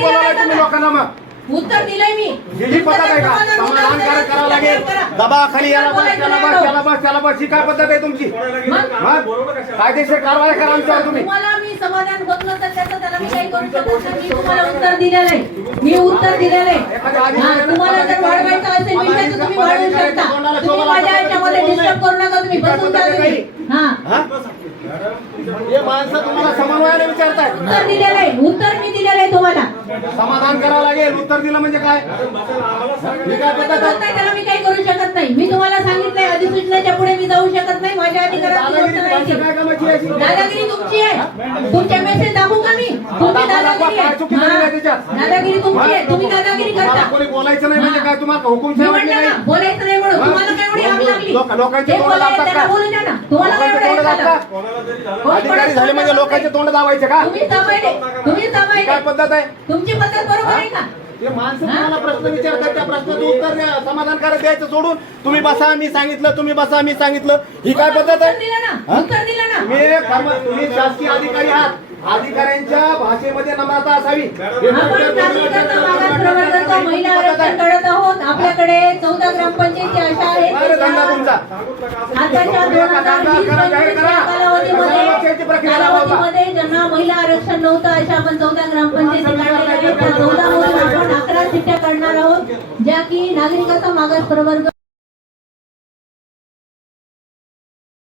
बोलावलंय तुम्ही? लोकांना मग. उत्तर दिलंय मी. ही पद्धत आहे का? समाधान करावं लागेल. दबाखाली याला बस त्याला बस त्याला बस त्याला बस. ही काय पद्धत आहे तुमची? मग? कायदेशीर कारवाई करा आमच्यावर तुम्ही. तुम्हाला मी समाधान होत नसेल त्याचं त्याला मी काही करू शकत नाही. मी तुम्हाला उत्तर दिलेलं आहे. मी उत्तर दिलेलं आहे. हा, तुम्हाला जर वाढवायचं असेल विषय तर तुम्ही वाढवू शकता. तुम्ही माझ्या याच्यामध्ये डिस्टर्ब करू नका तुम्ही. बसून जा तुम्ही. हा. हा? हे माणसं तुम्हाला विचारताय उत्तर दिलेलं आहे. उत्तर मी दिलेलं आहे तुम्हाला. समाधान करावं लागेल. उत्तर दिलं म्हणजे काय? पद्धत त्याला मी काही करू शकत नाही. मी तुम्हाला सांगितलंय अधिसूचनेच्या पुढे मी जाऊ शकत नाही. माझ्या अधिकारात ती गोष्ट दादागिरी नाही तुमची काय कामाची आहे? अशी? दादागिरी तुमची आहे. तुमच्या मेसेज दाखवू का मी? दाखवा, दादागिरी आहे. त्याच्यात? हा. दादागिरी तुमची आहे. तुम्ही दादागिरी करता. कोणी बोलायचं नाही म्हणजे काय? तुम्हाला मी म्हटलं ना बोलायचं नाही म्हणून तुम्हाला काय एवढी लागली? लोक- लोकांचे तोंड का? बोलू द्या ना. तुम्हाला काय लोकांचे एवढं तोंड हे झालं? अधिकारी म्हणजे लोकांचे तोंड दाबायचे का? तुम्ही दाबायले. तुम्ही ही दाबायले. काय पद्धत आहे? तुमची पद्धत बरोबर आहे का? ते माणसं तुम्हाला प्रश्न विचारतात त्या प्रश्नाचं उत्तर द्या. समाधानकारक द्यायचं सोडून तुम्ही बसा मी सांगितलं तुम्ही बसा मी सांगितलं. ही काय पद्धत उत्तर आहे दिलं ना? हा? उत्तर दिलं ना? तुम्ही कर्म- तुम्ही शासकीय अधिकारी आहात. अधिकाऱ्यांच्या भाषेमध्ये नम्रता असावी. हे आपण मागास प्रवर्गाचा महिला आरक्षण. आपल्याकडे चौदा ग्रामपंचायती अशा आहेत आताच्या दोन हजार वीस करा. कालावधीमध्ये? कालावधीमध्ये ज्यांना महिला आरक्षण नव्हतं अशा आपण चौदा ग्रामपंचायती काढलेल्या आहेत त्या चौदा मधून आपण अकरा चिठ्ठ्या काढणार आहोत ज्या की नागरिकाचा मागास प्रवर्ग